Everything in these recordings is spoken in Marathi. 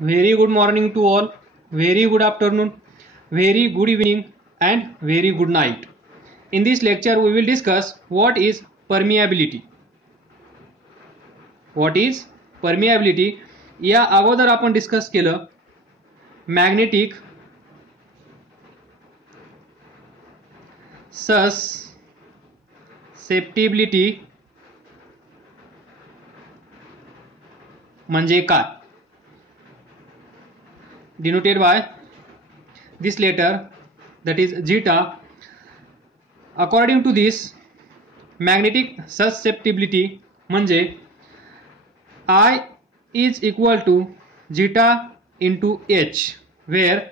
Very good morning to all, very good afternoon, very good evening, and very good night. In this lecture, we will discuss what is permeability. What is permeability? या अगोदर आपण डिस्कस केलं मॅग्नेटिक ससेप्टिबिलिटी म्हणजे काय, denoted by this letter, that is zeta. According to this, magnetic susceptibility म्हणजे I is equal to zeta into h, where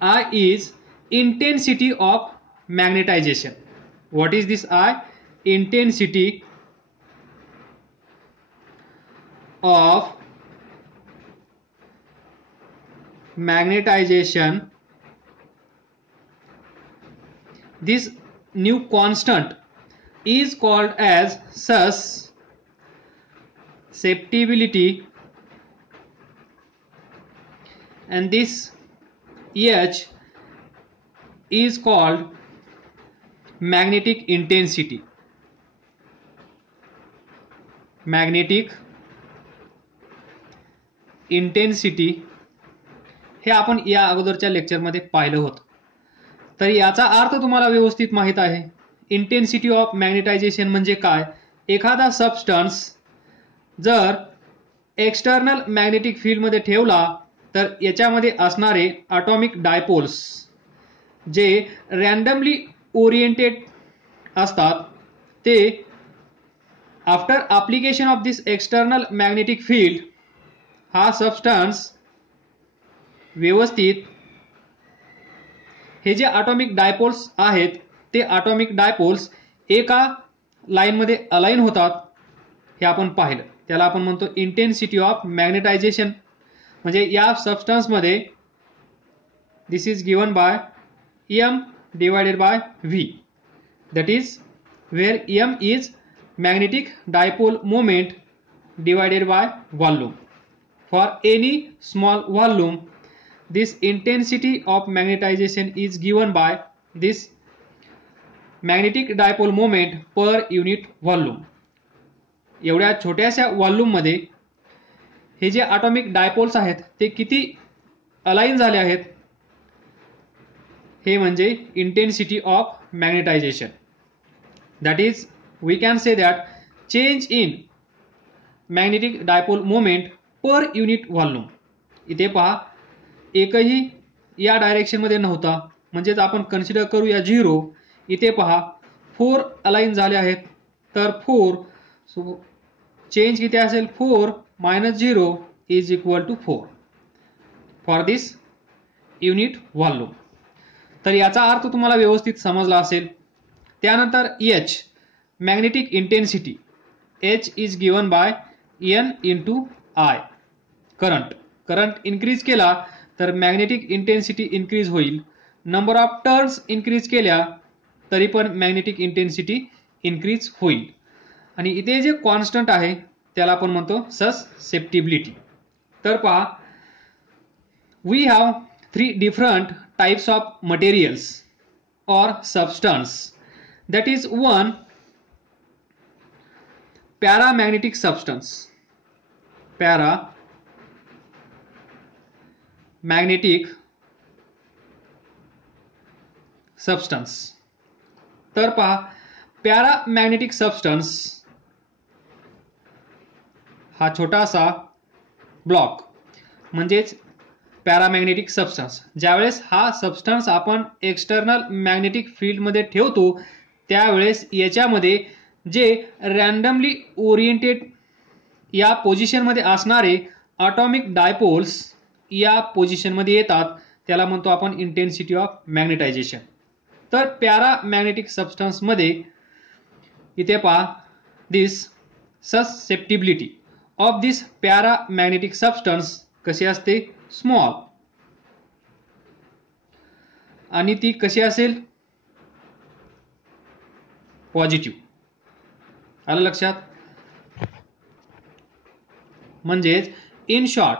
I is intensity of magnetization. What is this I? Intensity of magnetization. This new constant is called as susceptibility, and this H is called magnetic intensity. Magnetic intensity हे आपण या अगोदरच्या लेक्चरमध्ये पाहिलं होतं. तर याचा अर्थ तुम्हाला व्यवस्थित माहित आहे. इंटेन्सिटी ऑफ मॅग्नेटायझेशन म्हणजे काय? एखादा सबस्टन्स जर एक्सटर्नल मॅग्नेटिक फील्डमध्ये ठेवला तर याच्यामध्ये असणारे ॲटॉमिक डायपोल्स जे रँडमली ओरिएंटेड असतात ते after application of this external magnetic field हा सबस्टन्स व्यवस्थित हे जे ॲटॉमिक डायपोल्स आहेत ते ॲटॉमिक डायपोल्स एका लाईनमध्ये अलाइन होतात. हे आपण पाहिलं. त्याला आपण म्हणतो इंटेन्सिटी ऑफ मॅग्नेटायझेशन. म्हणजे या सबस्टन्समध्ये this is given by m divided by v, that is where m is magnetic dipole moment divided by volume. For any small volume this intensity of magnetization is given by this magnetic dipole moment per unit volume. एवढ्या छोट्याशा व्हॉल्यूम मध्ये हे जे ॲटॉमिक डायपोल्स आहेत ते किती अलाइन झाले आहेत हे म्हणजे intensity of magnetization. That is we can say that change in magnetic dipole moment per unit volume. इथे पहा एकही या डायरेक्शन मध्ये नव्हता, म्हणजेच आपण कन्सिडर करूया 0. इथे पहा 4 अलाइन झाले आहेत, तर 4 सो चेंज किती असेल 4 minus 0 is equal to 4 for this unit volume. तर याचा अर्थ तुम्हाला व्यवस्थित समजला असेल. त्यानंतर H magnetic intensity. H is given by n into I. Current increase केला तर मॅग्नेटिक इंटेन्सिटी इन्क्रीज होईल. नंबर ऑफ टर्न्स इन्क्रीज केल्या तरी पण मॅग्नेटिक इंटेन्सिटी इन्क्रीज होईल. आणि इथे जे कॉन्स्टंट आहे त्याला आपण म्हणतो ससेप्टिबिलिटी. तर पहा we have 3 different types of materials और substance. That is 1 paramagnetic substance. Magnetic substance. तर पहा पॅरामॅग्नेटिक सबस्टन्स हा छोटासा ब्लॉक म्हणजेच पॅरामॅग्नेटिक सबस्टन्स. ज्यावेळेस हा सबस्टन्स आपण एक्सटर्नल मॅग्नेटिक फील्डमध्ये ठेवतो त्यावेळेस याच्यामध्ये जे रँडमली ओरिएंटेड या पोझिशनमध्ये असणारे ॲटॉमिक डायपोल्स या पोझिशनमध्ये येतात. त्याला म्हणतो आपण इंटेन्सिटी ऑफ मॅग्नेटायझेशन. तर पॅरामॅग्नेटिक सबस्टन्समध्ये इथे पहा this susceptibility of this paramagnetic substance कशी असते, स्मॉल. आणि ती कशी असेल, पॉझिटिव्ह. आलं लक्षात? म्हणजेच इन शॉर्ट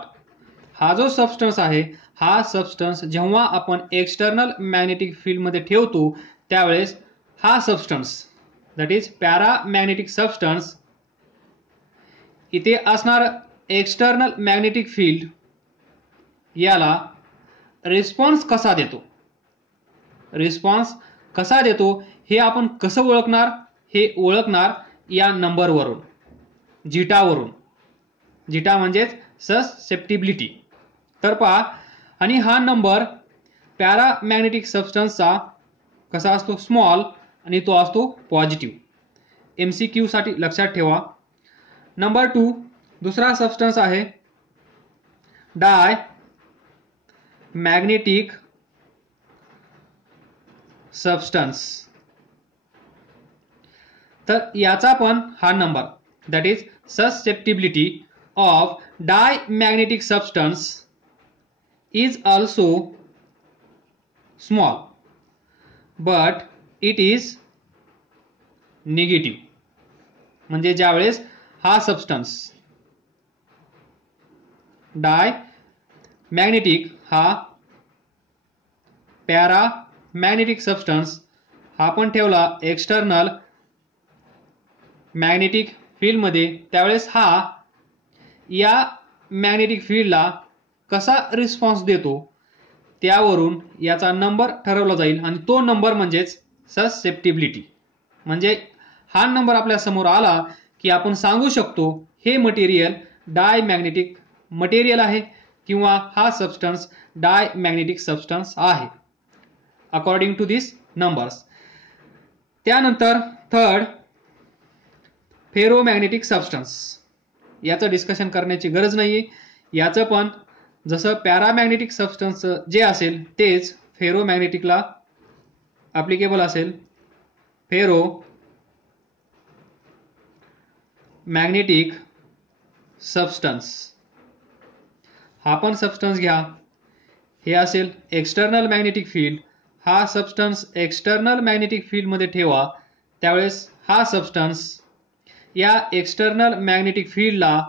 हा जो सबस्टन्स आहे हा सबस्टन्स जेव्हा आपण एक्सटर्नल मॅग्नेटिक फील्डमध्ये ठेवतो त्यावेळेस हा substance that is paramagnetic substance इथे असणार एक्सटर्नल मॅग्नेटिक फील्ड याला रिस्पॉन्स कसा देतो, रिस्पॉन्स कसा देतो हे आपण कसं ओळखणार, हे ओळखणार या नंबरवरून, झिटावरून. झिटा म्हणजेच ससेप्टिबिलिटी. तर पहा, आणि हा नंबर पॅरामॅग्नेटिक सबस्टन्सचा कसा असतो, स्मॉल, आणि तो असतो पॉझिटिव्ह. MCQ साठी लक्षात ठेवा. नंबर 2 दुसरा सबस्टन्स आहे डाय मॅग्नेटिक सबस्टन्स. तर याचा पण हा number that is susceptibility of diamagnetic substance is also small but it is negative. म्हणजे ज्यावेळेस हा सबस्टन्स डायमॅग्नेटिक हा पॅरामॅग्नेटिक सबस्टन्स हा पण ठेवला एक्सटर्नल मॅग्नेटिक फील्डमध्ये त्यावेळेस हा या मॅग्नेटिक फील्डला कसा रिस्पॉन्स देतो त्यावरून याचा नंबर ठरवला जाईल आणि तो नंबर म्हणजेच ससेप्टिबिलिटी. म्हणजे हा नंबर आपल्या समोर आला की आपण सांगू शकतो हे मटेरियल डायमॅग्नेटिक मटेरियल आहे किंवा हा सबस्टन्स डायमॅग्नेटिक सबस्टन्स आहे अकॉर्डिंग टू दिस नंबर्स. त्यानंतर थर्ड फेरोमॅग्नेटिक सबस्टन्स. याचं डिस्कशन करण्याची गरज नाही. याचं पण जसं पॅरामॅग्नेटिक सबस्टन्स जे असेल तेच फेरोमॅग्नेटिकला ॲप्लिकेबल असेल. फेरो मॅग्नेटिक सबस्टन्स हा पण सबस्टन्स घ्या. हे असेल एक्सटर्नल मॅग्नेटिक फील्ड. हा सबस्टन्स एक्सटर्नल मॅग्नेटिक फील्डमध्ये ठेवा त्यावेळेस हा सबस्टन्स या एक्सटर्नल मॅग्नेटिक फील्डला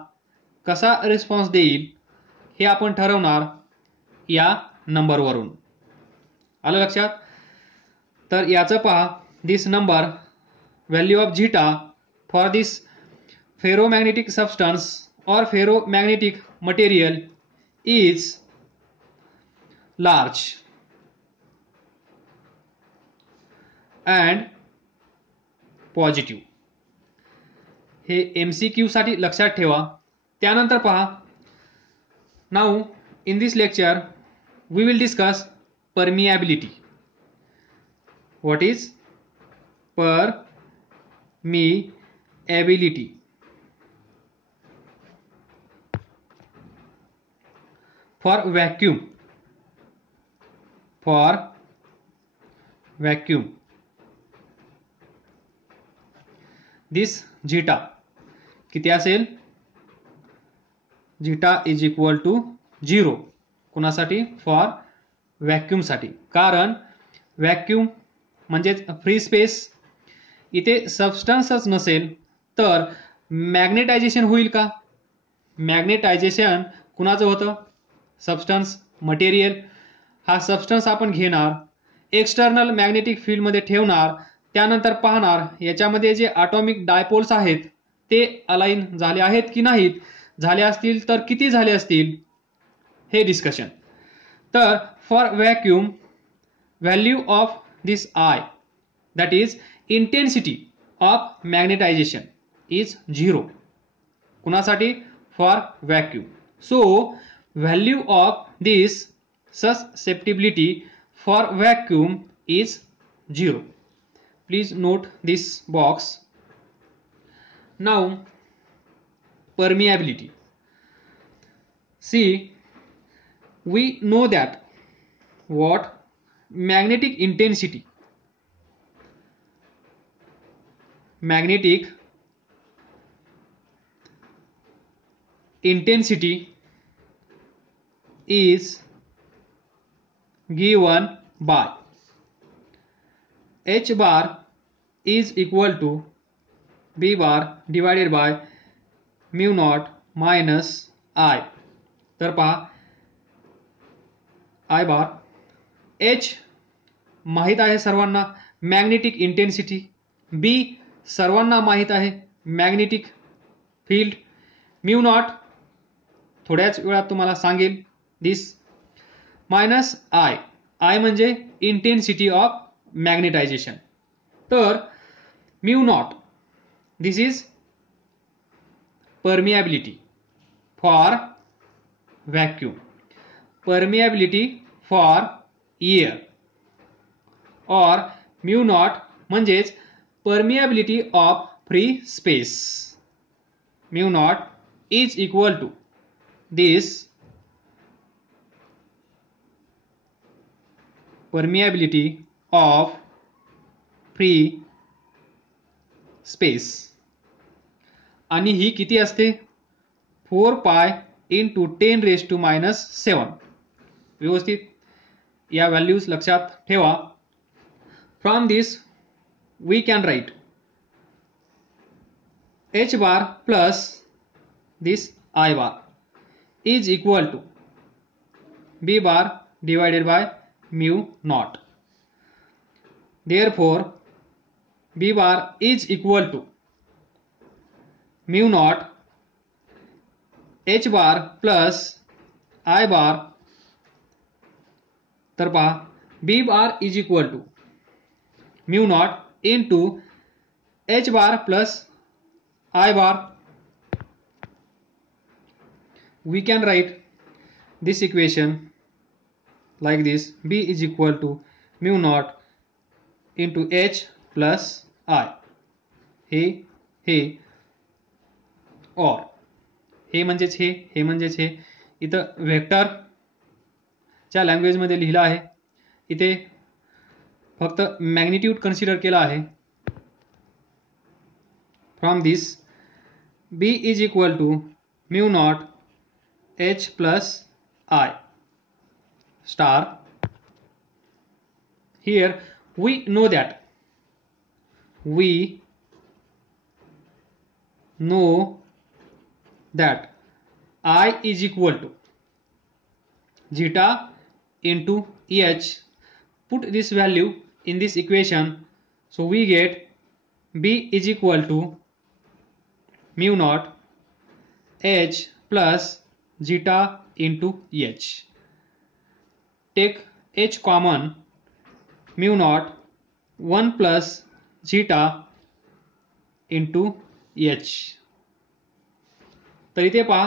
कसा रिस्पॉन्स देईल हे आपण ठरवणार या नंबरवरून. आलं लक्षात. तर याचं पहा, this number value of zeta for this ferromagnetic substance और ferromagnetic material is large and positive. हे MCQ साठी लक्षात ठेवा. त्यानंतर पहा, now in this lecture we will discuss permeability. What is permeability? For vacuum this zeta किती असेल, झिटा इज इक्वल टू 0. कुणासाठी, फॉर व्हॅक्यूम साठी. कारण व्हॅक्यूम म्हणजेच फ्री स्पेस. इथे सबस्टन्सच नसेल तर मॅग्नेटायझेशन होईल का. मॅग्नेटायझेशन कुणाचं होतं, सबस्टन्स मटेरियल. हा सबस्टन्स आपण घेणार एक्सटर्नल मॅग्नेटिक फील्डमध्ये ठेवणार. त्यानंतर पाहणार याच्यामध्ये जे ॲटॉमिक डायपोल्स आहेत ते अलाइन झाले आहेत की नाहीत, झाले असतील तर किती झाले असतील हे डिस्कशन. तर for vacuum value of this I that is intensity of magnetization is 0. कुणासाठी, for vacuum. So value of this susceptibility for vacuum is 0. Please note this box. Now permeability. See, we know that what magnetic intensity is given by h bar is equal to b bar divided by mu naught minus I. तर पहा, आय बार. एच माहीत आहे सर्वांना, मॅग्नेटिक इंटेन्सिटी. बी सर्वांना माहीत आहे, मॅग्नेटिक फील्ड. म्यू नॉट थोड्याच वेळात तुम्हाला सांगेल. दिस मायनस आय. आय म्हणजे इंटेन्सिटी ऑफ मॅग्नेटायझेशन. तर mu naught this is permeability for vacuum, permeability for air, or mu naught म्हणजेच permeability of free space. Mu naught is equal to this permeability of free space. आणि ही किती असते? 4 पाय इंटू 10⁻⁻⁷. व्यवस्थित या व्हॅल्यूज लक्षात ठेवा. From this we can write h bar plus this I bar is equal to B bar divided by mu naught. Therefore B bar is equal to mu naught h bar plus I bar. तर पहा B bar is equal to mu naught into h bar plus I bar. We can write this equation like this: B is equal to mu naught into h plus I. हे और हे म्हणजेच हे म्हणजेच हे. इथं वेक्टरच्या लँग्वेजमध्ये लिहिलं आहे, इथे फक्त मॅग्निट्यूड कन्सिडर केला आहे. From this B is equal to mu naught h plus I star. Here we know that I is equal to zeta into h. Put this value in this equation, so we get B is equal to mu naught h plus zeta into h. Take h common, mu naught 1 plus zeta into h. तर इथे पहा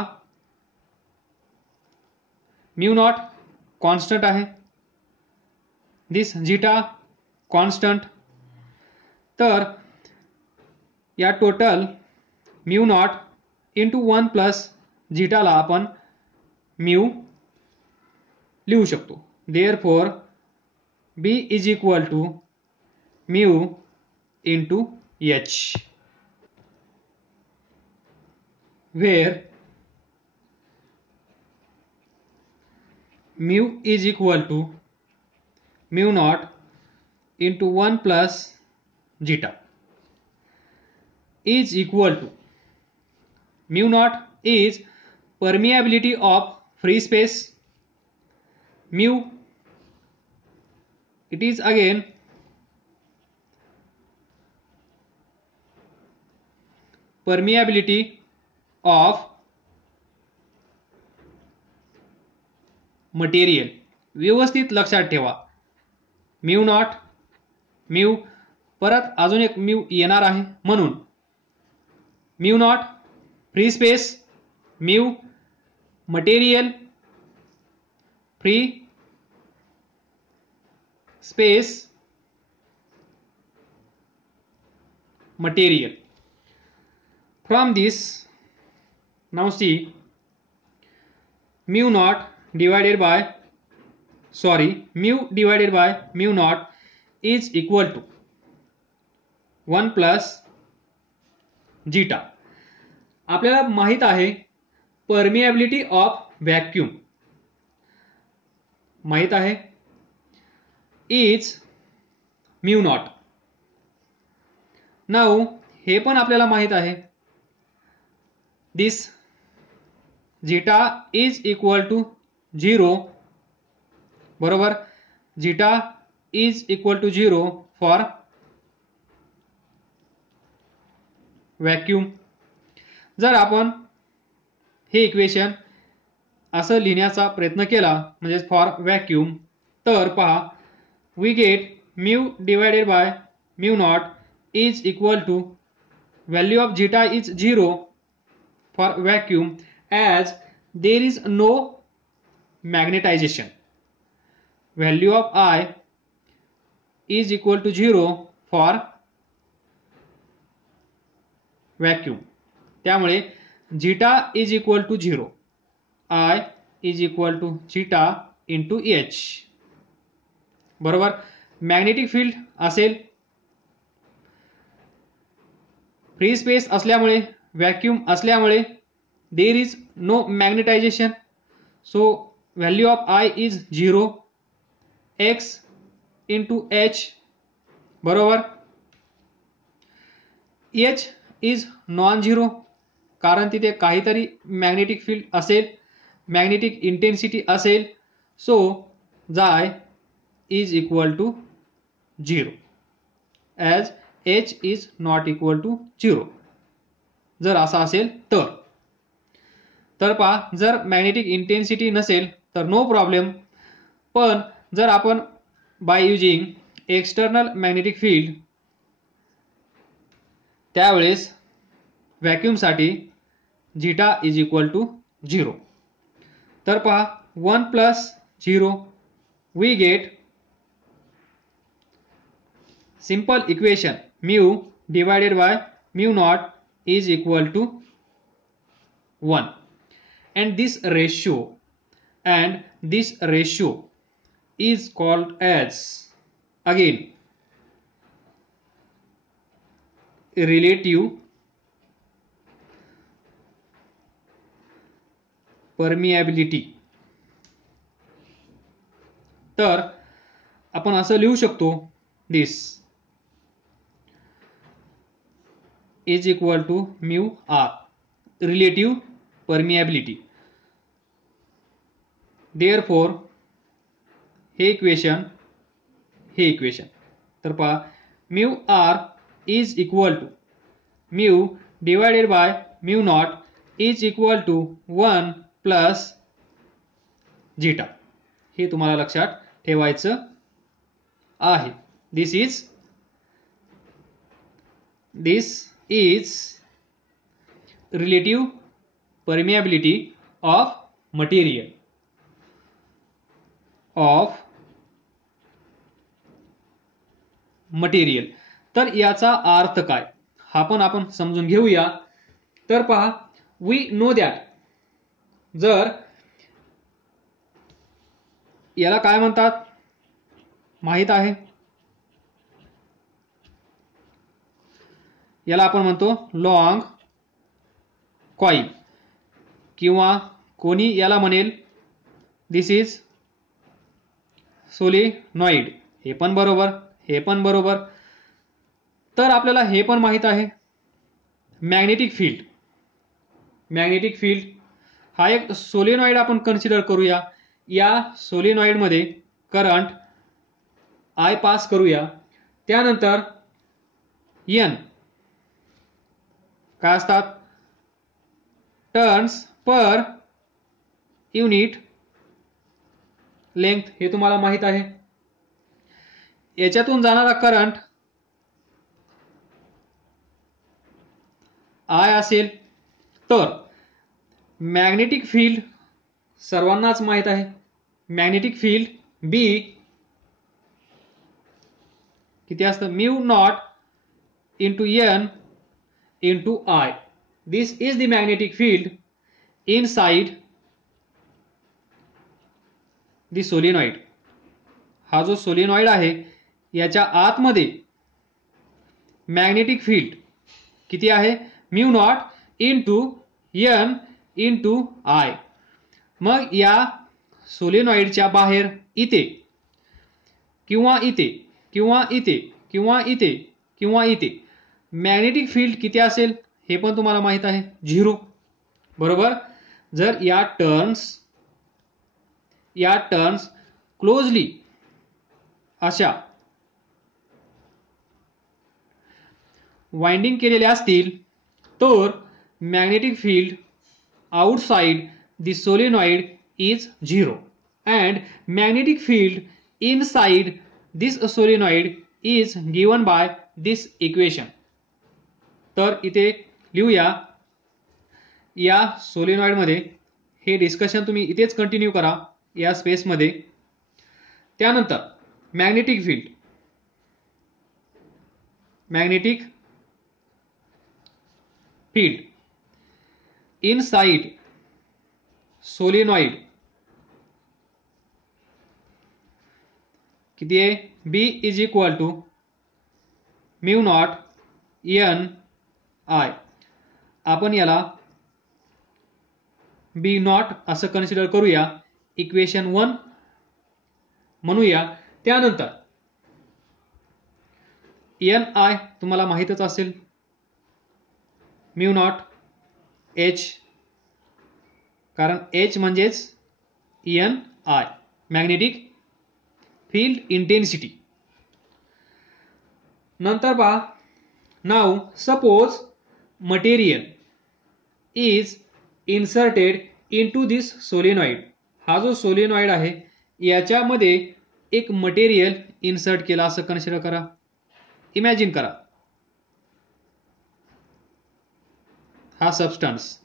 म्यू नॉट कॉन्स्टंट आहे, दिस झीटा कॉन्स्टंट. तर या total mu naught into 1 plus झीटाला आपण म्यू लिहू शकतो. Therefore B is equal to mu into h, where mu is equal to mu naught into 1 plus zeta is equal to mu naught is permeability of free space. Mu it is again permeability of material. व्यवस्थित लक्षात ठेवा, म्यू नॉट म्यू परत अजून एक म्यू येणार आहे, म्हणून mu naught free space, mu material, free space material. From this now see mu divided by mu naught is equal to 1 plus zeta. आपल्याला माहित आहे परमिएबिलिटी ऑफ व्हॅक्यूम माहित आहे, इज म्यू नॉट. नाउ हे पण आपल्याला माहित आहे, दिस zeta is equal to 0 बरोबर. Zeta is equal to 0 for vacuum. जर आपण हे इक्वेशन असं लिहिण्याचा प्रयत्न केला म्हणजे फॉर व्हॅक्यूम, तर पहा we get mu divided by mu naught is equal to value of zeta is 0 for vacuum as there is no magnetization. Value of I is equal to 0 for vacuum. त्यामुळे zeta is equal to 0. I is equal to zeta into H. बरोबर. मॅग्नेटिक फील्ड असेल, फ्री स्पेस असल्यामुळे, व्हॅक्यूम असल्यामुळे there is no magnetization, so value of I is 0, x into h, बरोबर. h is non-zero कारण तिथे काहीतरी मॅग्नेटिक फील्ड असेल, मॅग्नेटिक इंटेन्सिटी असेल, सो जाय is equal to 0 as h is not equal to 0. जर असा असेल तर पहा, जर मॅग्नेटिक इंटेन्सिटी नसेल तर नो प्रॉब्लेम, पण जर आपण by using external magnetic field, त्यावेळेस व्हॅक्यूमसाठी झिटा इज इक्वल टू 0. तर पहा 1 plus 0 we get simple equation mu divided by mu naught is equal to 1. And this ratio is called as again relative permeability. तर आपण असं लिहू शकतो, this is equal to mu r, relative permeability. Therefore हे इक्वेशन तर पहा mu R is equal to mu divided by mu naught is equal to 1 plus zeta. हे तुम्हाला लक्षात ठेवायचं आहे. This is relative permeability of material. तर याचा अर्थ काय हा पण आपण समजून घेऊया. तर पहा, वी नो दॅट, जर याला काय म्हणतात माहित आहे, याला आपण म्हणतो लॉंग कॉईल, किंवा कोणी याला म्हणेल दिस इज सोलेनॉइड. हे पण बरोबर. तर आपल्याला हे पण माहित आहे मॅग्नेटिक फील्ड हा एक सोलेनॉइड आपण कन्सिडर करूया. या सोलेनॉइड मध्ये करंट I पास करूया. त्यानंतर N काय असतात, टर्न्स पर युनिट लेंथ, हे तुम्हाला माहित आहे. याच्यातून जाणारा करंट I असेल. तर मॅग्नेटिक फील्ड सर्वांनाच माहित आहे, मॅग्नेटिक फील्ड B किती असतं, mu naught into N into I. This is the magnetic field inside the solenoid. हा जो सोलेनॉइड आहे याच्या आतमध्ये मॅग्नेटिक फील्ड किती आहे, mu naught into N into I. मग या सोलेनॉइडच्या बाहेर इथे किंवा इथे किंवा इथे किंवा इथे किंवा इथे मॅग्नेटिक फील्ड किती असेल हे पण तुम्हाला माहित आहे, 0. बरोबर. जर या टर्न्स क्लोजली अशा वाइंडिंग केलेल्या असतील तर magnetic field outside the solenoid is 0 and magnetic field inside this solenoid is given by this equation. तर इथे लिहूया या सोलेनॉइड मध्ये, हे डिस्कशन तुम्ही इथेच कंटिन्यू करा या स्पेस मध्ये. त्यानंतर मॅग्नेटिक फील्ड इनसाइड सोलेनॉइड किती आहे, B is equal to mu naught N I. आपण याला बी नॉट असं कन्सिडर करूया, इक्वेशन 1 म्हणूया. त्यानंतर एन आय तुम्हाला माहीतच असेल, म्यू नॉट एच, कारण एच म्हणजेच N I magnetic field intensity. नंतर पहा, now suppose material is inserted into this solenoid. हा जो सोलेनॉइड आहे याच्यामध्ये एक मटेरियल इन्सर्ट केला असं कन्सिडर करा. इमॅजिन करा हा सबस्टन्स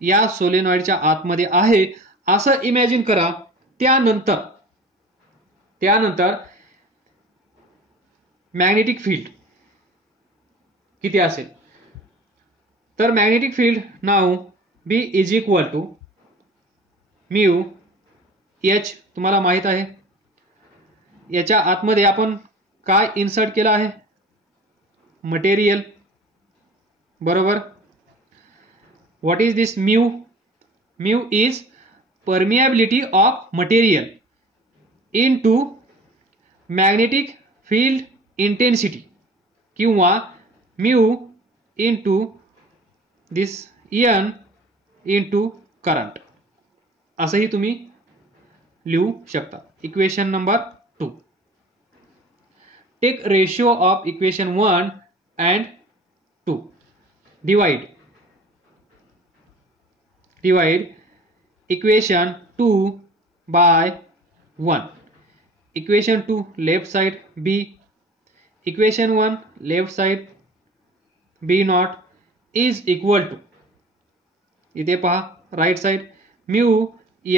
या सोलेनॉइडच्या आतमध्ये आहे असं इमॅजिन करा. त्यानंतर मॅग्नेटिक फील्ड किती असेल, तर magnetic field now B is equal to mu H. तुम्हाला माहित आहे याच्या आतमध्ये आपण काय इन्सर्ट केलं आहे, मटेरियल, बरोबर. What is this mu? Mu is permeability of material into magnetic field intensity किंवा mu into this N into current, असंही तुम्ही लिहू शकता. Equation number 2. Take ratio of equation 1 and 2. Divide equation 2 by 1. Equation 2 left side B, equation 1 left side B naught is equal to, इथे पहा right side, mu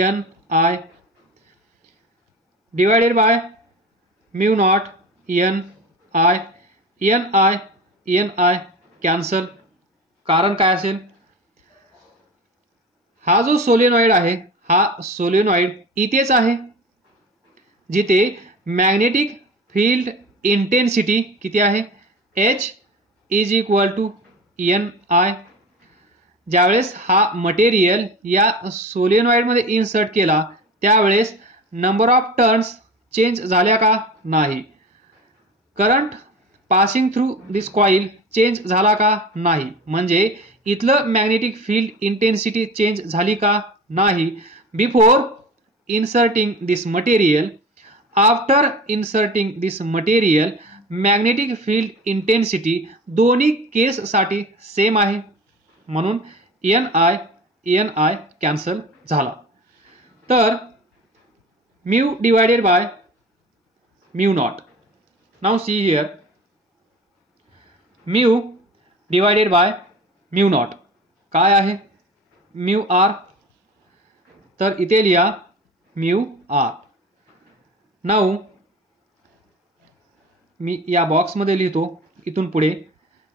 N I divided by mu naught N I. N I cancel. कारण काय असेल, हा जो सोलेनॉइड आहे हा सोलेनॉइड इथेच आहे जिथे मॅग्नेटिक फील्ड इंटेन्सिटी किती आहे, H is equal to N I. ज्यावेळेस हा मटेरियल या सोलेनॉइड मध्ये इन्सर्ट केला त्यावेळेस नंबर ऑफ टर्न्स चेंज झाल्या का, नाही. करंट पासिंग थ्रू दिस कॉइल चेंज झाला का, नाही. म्हणजे इथलं मॅग्नेटिक फील्ड इंटेन्सिटी चेंज झाली का, नाही. बिफोर इन्सर्टिंग दिस मटेरियल, आफ्टर इन्सर्टिंग दिस मटेरियल, मॅग्नेटिक फील्ड इंटेन्सिटी दोन्ही केस साठी सेम आहे, म्हणून एन आय कॅन्सल झाला. तर mu divided by mu not. Now see here, mu divided by mu not काय आहे, म्यू आर. तर इथे लिहा म्यू आर. नाउ मी या बॉक्स मध्ये लिहितो इथून पुढे,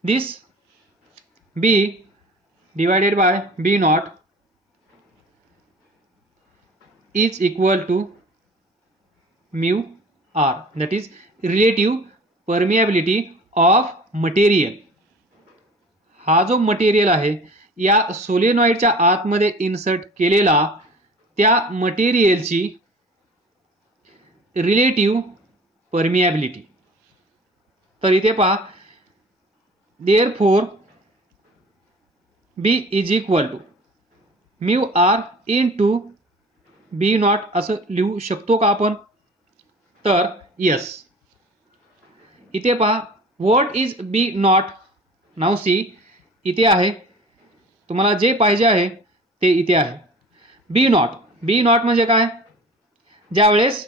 this B divided by B naught is equal to mu R, that is relative permeability of material. हा जो मटेरियल आहे या सोलेनॉइडच्या आतमध्ये इन्सर्ट केलेला त्या मटेरियलची रिलेटिव्ह परमिएबिलिटी. तर इथे पहा, therefore B is equal to mu R into B naught असं लिहू शकतो का आपण, तर यस. इथे पहा व्हॉट इज बी नॉट. नाव सी इथे आहे, तुम्हाला जे पाहिजे आहे ते इथे आहे. बी नॉट. बी नॉट म्हणजे काय? ज्यावेळेस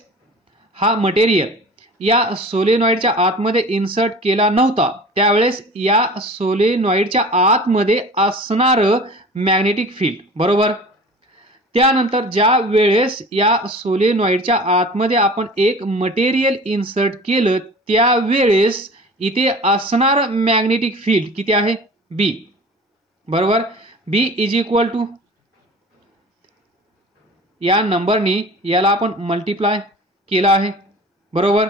हा मटेरियल या सोलेनॉइडच्या आतमध्ये इन्सर्ट केला नव्हता त्यावेळेस या सोलेनॉइडच्या आतमध्ये असणारं मॅग्नेटिक फील्ड, बरोबर. त्यानंतर ज्या वेळेस या सोलेनॉइडच्या आतमध्ये आपण एक मटेरियल इन्सर्ट केलं त्यावेळेस इथे असणार मॅग्नेटिक फील्ड किती आहे? बी, बरोबर. बी इज इक्वल टू या नंबरनी याला आपण मल्टिप्लाय केला आहे, बरोबर.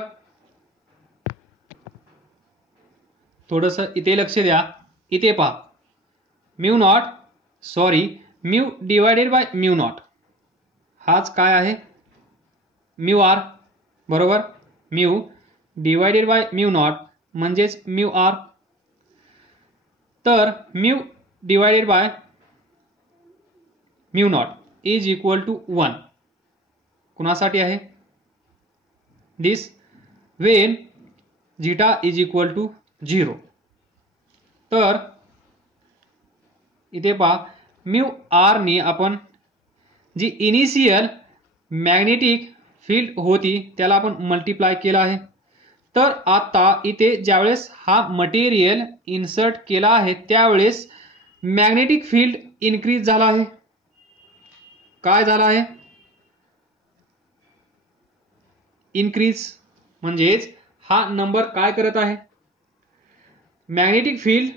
थोडंसं इथे लक्ष द्या. इथे पहा mu naught, sorry mu divided by mu naught, हाच काय आहे? म्यू आर, बरोबर. Mu divided by mu naught म्हणजेच म्यू आर. तर mu divided by mu naught is equal to 1. कुणासाठी आहे? This when zeta is equal to 0. तर इथे पहा म्यू आर नी आपण जी इनिशियल मॅग्नेटिक फील्ड होती त्याला आपण मल्टिप्लाय केला आहे. तर आता इथे ज्यावेळेस हा मटेरियल इन्सर्ट केला आहे त्यावेळेस मॅग्नेटिक फील्ड इन्क्रीज झाला आहे. काय झाला आहे? इन्क्रीज. म्हणजेच हा नंबर काय करत आहे? Magnetic field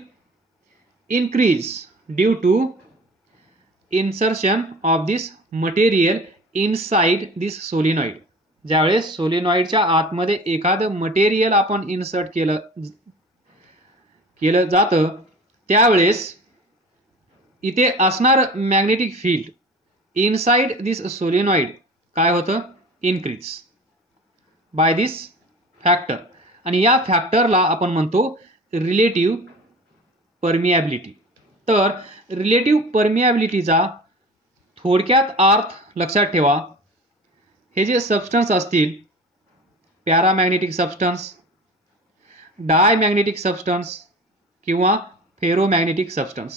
increase due to insertion of this material inside this solenoid. ज्यावेळेस सोलिनॉइडच्या आतमध्ये एखादं मटेरियल आपण इन्सर्ट केलं जातं त्यावेळेस इथे असणार magnetic field inside this solenoid काय होतं? Increase by this factor. आणि या फॅक्टरला आपण म्हणतो रिलेटिव्ह परमिएबिलिटी. तर रिलेटिव्ह परमिएबिलिटीचा थोडक्यात अर्थ लक्षात ठेवा. हे जे सबस्टन्स असतील पॅरामॅग्नेटिक सबस्टन्स, डायमॅग्नेटिक सबस्टन्स किंवा फेरोमॅग्नेटिक सबस्टन्स,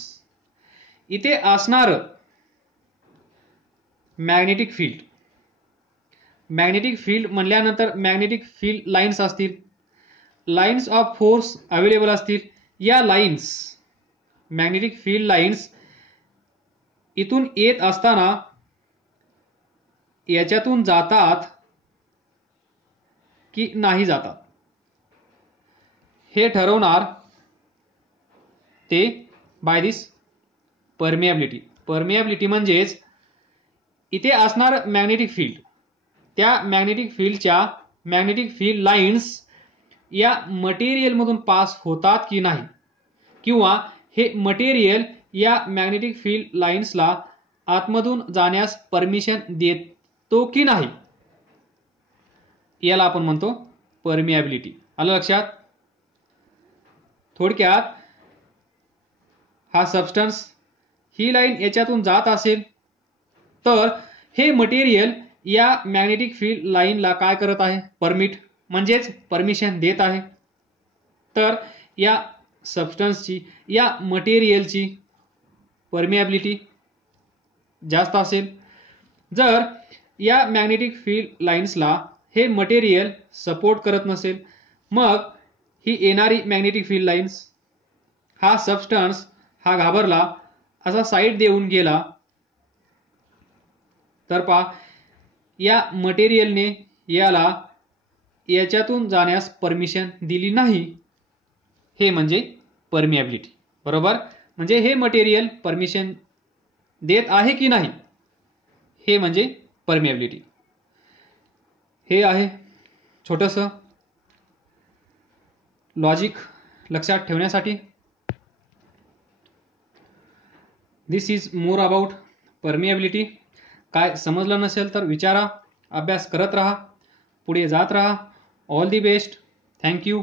इथे असणार मॅग्नेटिक फील्ड, मॅग्नेटिक फील्ड म्हणल्यानंतर मॅग्नेटिक फील्ड लाईन्स असतील, लाईन्स ऑफ फोर्स अवेलेबल असतील. या लाईन्स मॅग्नेटिक फील्ड लाईन्स इथून येत असताना याच्यातून जातात की नाही जातात हे ठरवणार ते बाय दिस परमिएबिलिटी. परमिएबिलिटी म्हणजेच इथे असणार मॅग्नेटिक फील्ड, त्या मॅग्नेटिक फील्डच्या मॅग्नेटिक फील्ड लाईन्स या मटेरियल मधून पास होतात की नाही किंवा हे मटेरियल या मॅग्नेटिक फील्ड लाईन्सला आतमधून जाण्यास परमिशन देतो की नाही याला आपण म्हणतो परमिएबिलिटी. आलं लक्षात? थोडक्यात हा सबस्टन्स ही लाईन याच्यातून जात असेल तर हे मटेरियल या मॅग्नेटिक फील्ड लाईनला काय करत आहे? परमिट म्हणजेच परमिशन देत आहे. तर या सबस्टन्सची या मटेरियलची परमिएबिलिटी जास्त असेल. जर या मॅग्नेटिक फील्ड लाईन्सला हे मटेरियल सपोर्ट करत नसेल मग ही येणारी मॅग्नेटिक फील्ड लाईन्स हा सबस्टन्स हा घाबरला असा साईड देऊन गेला तर पहा या मटेरियलने याला याच्यातून जाण्यास परमिशन दिली नाही. हे म्हणजे परमिएबिलिटी, बरोबर. म्हणजे हे मटेरियल परमिशन देत आहे की नाही हे म्हणजे परमिएबिलिटी. हे आहे छोटंसं लॉजिक लक्षात ठेवण्यासाठी. दिस इज मोर अबाउट परमिएबिलिटी. काय समजलं नसेल तर विचारा, अभ्यास करत राहा, पुढे जात राहा. All the best. Thank you.